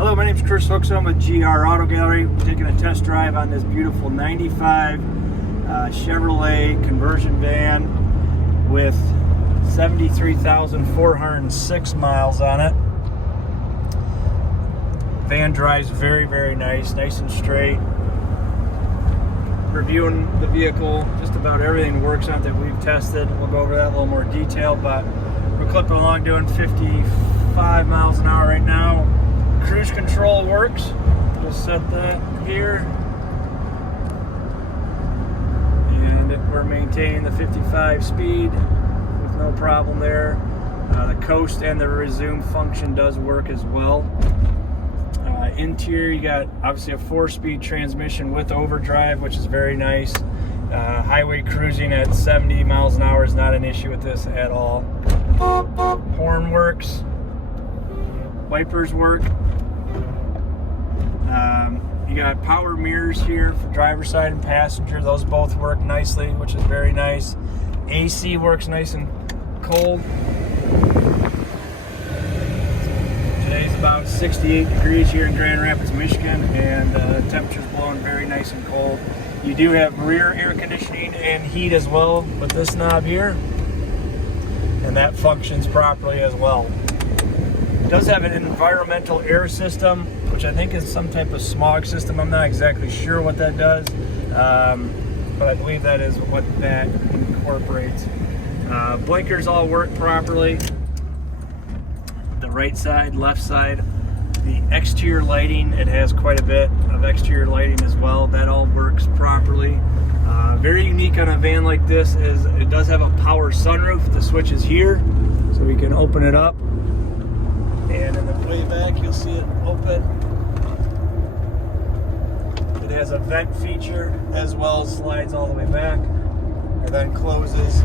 Hello, my name is Hoexum with GR Auto Gallery. We're taking a test drive on this beautiful 95 Chevrolet conversion van with 73,406 miles on it. Van drives very, very nice and straight. Reviewing the vehicle, just about everything works on it that we've tested. We'll go over that in a little more detail, but we're clipping along doing 55 miles an hour right now. Cruise control works. We'll set that here. And we're maintaining the 55 speed with no problem there. The coast and the resume function does work as well. Interior, you got obviously a 4-speed transmission with overdrive, which is very nice. Highway cruising at 70 miles an hour is not an issue with this at all. Horn works. Wipers work. You got power mirrors here for driver's side and passenger. Those both work nicely, which is very nice. AC works nice and cold. Today's about 68 degrees here in Grand Rapids, Michigan, and temperature's blowing very nice and cold. You do have rear air conditioning and heat as well with this knob here, and that functions properly as well. It does have an environmental air system, which I think is some type of smog system. I'm not exactly sure what that does, but I believe that is what that incorporates. Blinkers all work properly. The right side, left side. The exterior lighting, it has quite a bit of exterior lighting as well. That all works properly. Very unique on a van like this is it does have a power sunroof. The switch is here, so we can open it up. And in the way back, you'll see it open. It has a vent feature as well as slides all the way back, and then closes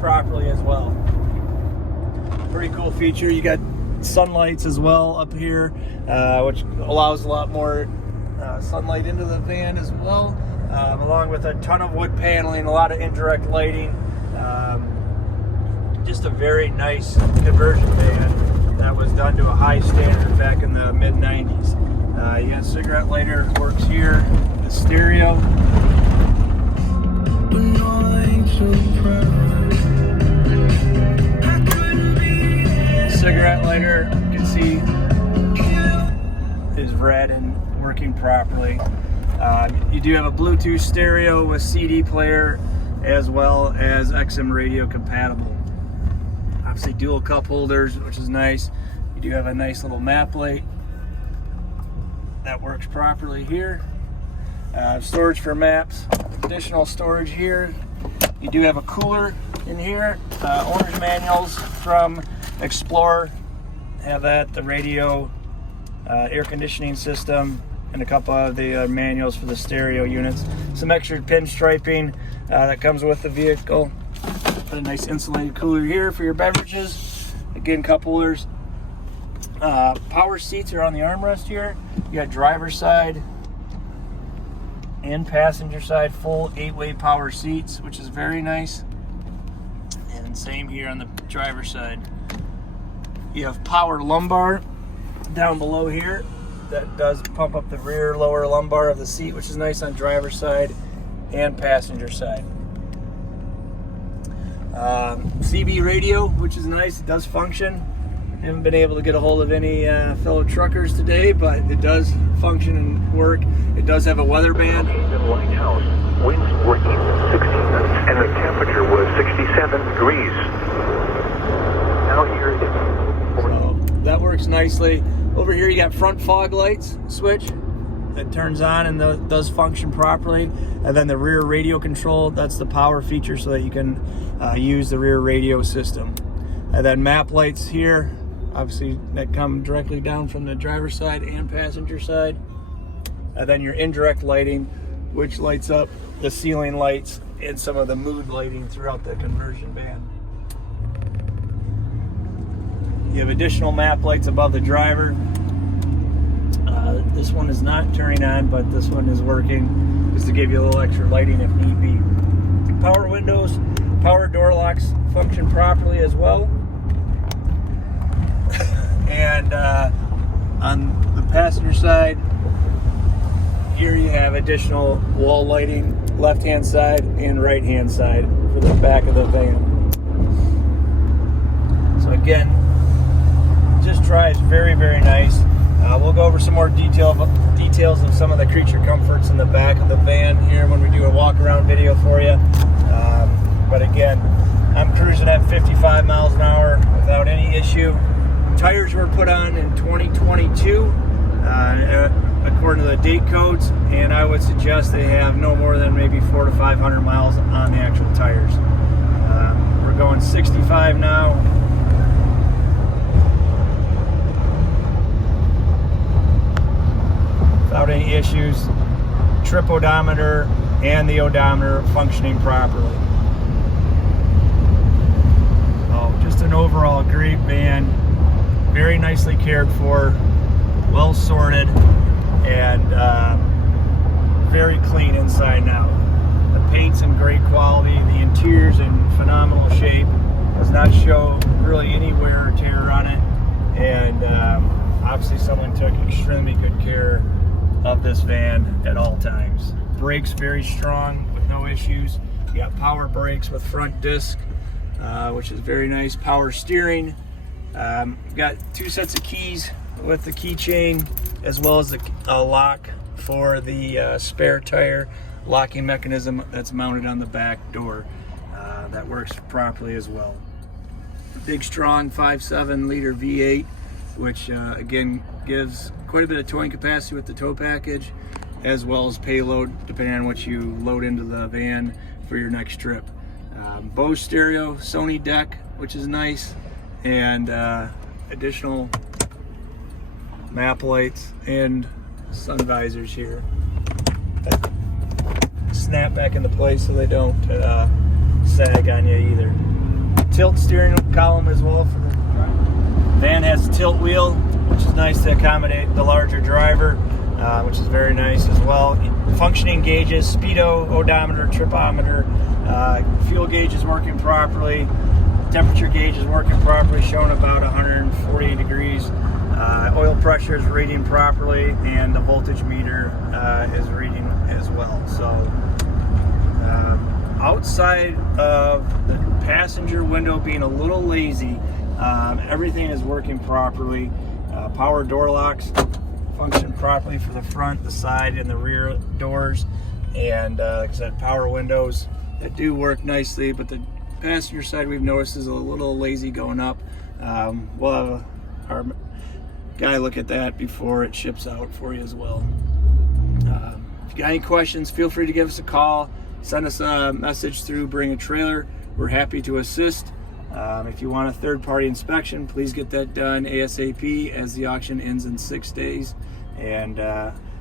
properly as well. Pretty cool feature. You got sunlights as well up here, which allows a lot more sunlight into the van as well, along with a ton of wood paneling, a lot of indirect lighting. Just a very nice conversion van that was done to a high standard back in the mid-90s. You got cigarette lighter, works here, the stereo. Cigarette lighter, you can see, is red and working properly. You do have a Bluetooth stereo with CD player as well as XM radio compatible. Obviously dual cup holders, which is nice. You do have a nice little map light that works properly here. Storage for maps, additional storage here. You do have a cooler in here. Owner's manuals from Explorer have that, the radio, air conditioning system, and a couple of the manuals for the stereo units. Some extra pinstriping that comes with the vehicle. Put a nice insulated cooler here for your beverages. Again, cup holders. Power seats are on the armrest here. You got driver's side and passenger side, full 8-way power seats, which is very nice. And same here on the driver's side. You have power lumbar down below here. That does pump up the rear lower lumbar of the seat, which is nice on driver's side and passenger side. CB radio, which is nice. It does function. I haven't been able to get a hold of any fellow truckers today, but it does function and work. It does have a weather band. Lighthouse. Winds were even 16 and the temperature was 67 degrees. Now here it is. So that works nicely. Over here you got front fog lights switch that turns on and does function properly. And then the rear radio control, that's the power feature so that you can use the rear radio system. And then map lights here, obviously that come directly down from the driver's side and passenger side. And then your indirect lighting, which lights up the ceiling lights and some of the mood lighting throughout the conversion van. You have additional map lights above the driver. This one is not turning on, but this one is working just to give you a little extra lighting if need be. Power windows, power door locks function properly as well. And passenger side. Here you have additional wall lighting, left-hand side and right-hand side for the back of the van. So again, just drives very, very nice. We'll go over some more details of some of the creature comforts in the back of the van here when we do a walk-around video for you. But again, I'm cruising at 55 miles an hour without any issue. Tires were put on in 2022 according to the date codes, and I would suggest they have no more than maybe 400 to 500 miles on the actual tires. We're going 65 now. Without any issues. Trip odometer and the odometer functioning properly. Oh, just an overall great van. Very nicely cared for, well sorted, and very clean inside now. The paint's in great quality. The interior's in phenomenal shape. Does not show really any wear or tear on it. And obviously someone took extremely good care of this van at all times. Brakes very strong with no issues. You got power brakes with front disc, which is very nice. Power steering. Got 2 sets of keys with the keychain, as well as a lock for the spare tire locking mechanism that's mounted on the back door. That works properly as well. Big strong 5.7 liter V8, which again gives quite a bit of towing capacity with the tow package, as well as payload depending on what you load into the van for your next trip. Bose stereo, Sony deck, which is nice, and additional map lights and sun visors here that snap back into place so they don't sag on you either. Tilt steering column as well for the van. Has a tilt wheel, which is nice to accommodate the larger driver, which is very nice as well. Functioning gauges, speedo, odometer, tripometer, fuel gauge is working properly, temperature gauge is working properly, showing about 148 degrees. Oil pressure is reading properly, and the voltage meter is reading as well. So outside of the passenger window being a little lazy, everything is working properly. Power door locks function properly for the front, the side, and the rear doors. And like I said, power windows that do work nicely, but the passenger side we've noticed is a little lazy going up. We'll have our guy look at that before it ships out for you as well. If you got any questions, feel free to give us a call. Send us a message through Bring a Trailer. We're happy to assist. If you want a third-party inspection, please get that done ASAP, as the auction ends in 6 days. And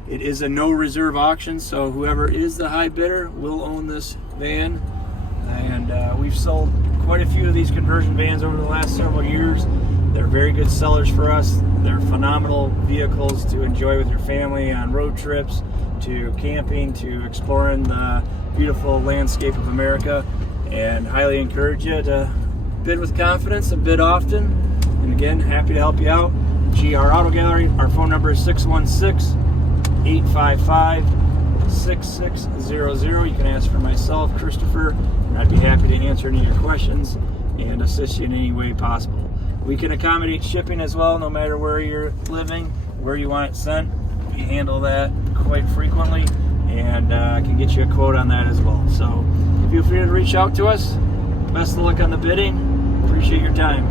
it is a no reserve auction, so whoever is the high bidder will own this van. And we've sold quite a few of these conversion vans over the last several years. They're very good sellers for us. They're phenomenal vehicles to enjoy with your family on road trips, to camping, to exploring the beautiful landscape of America. And highly encourage you to bid with confidence and bid often. And again, happy to help you out. GR Auto Gallery. Our phone number is 616-855-6600. You can ask for myself, Christopher, and I'd be happy to answer any of your questions and assist you in any way possible. We can accommodate shipping as well, no matter where you're living, where you want it sent. We handle that quite frequently, and I can get you a quote on that as well. So feel free to reach out to us. Best of luck on the bidding. Appreciate your time.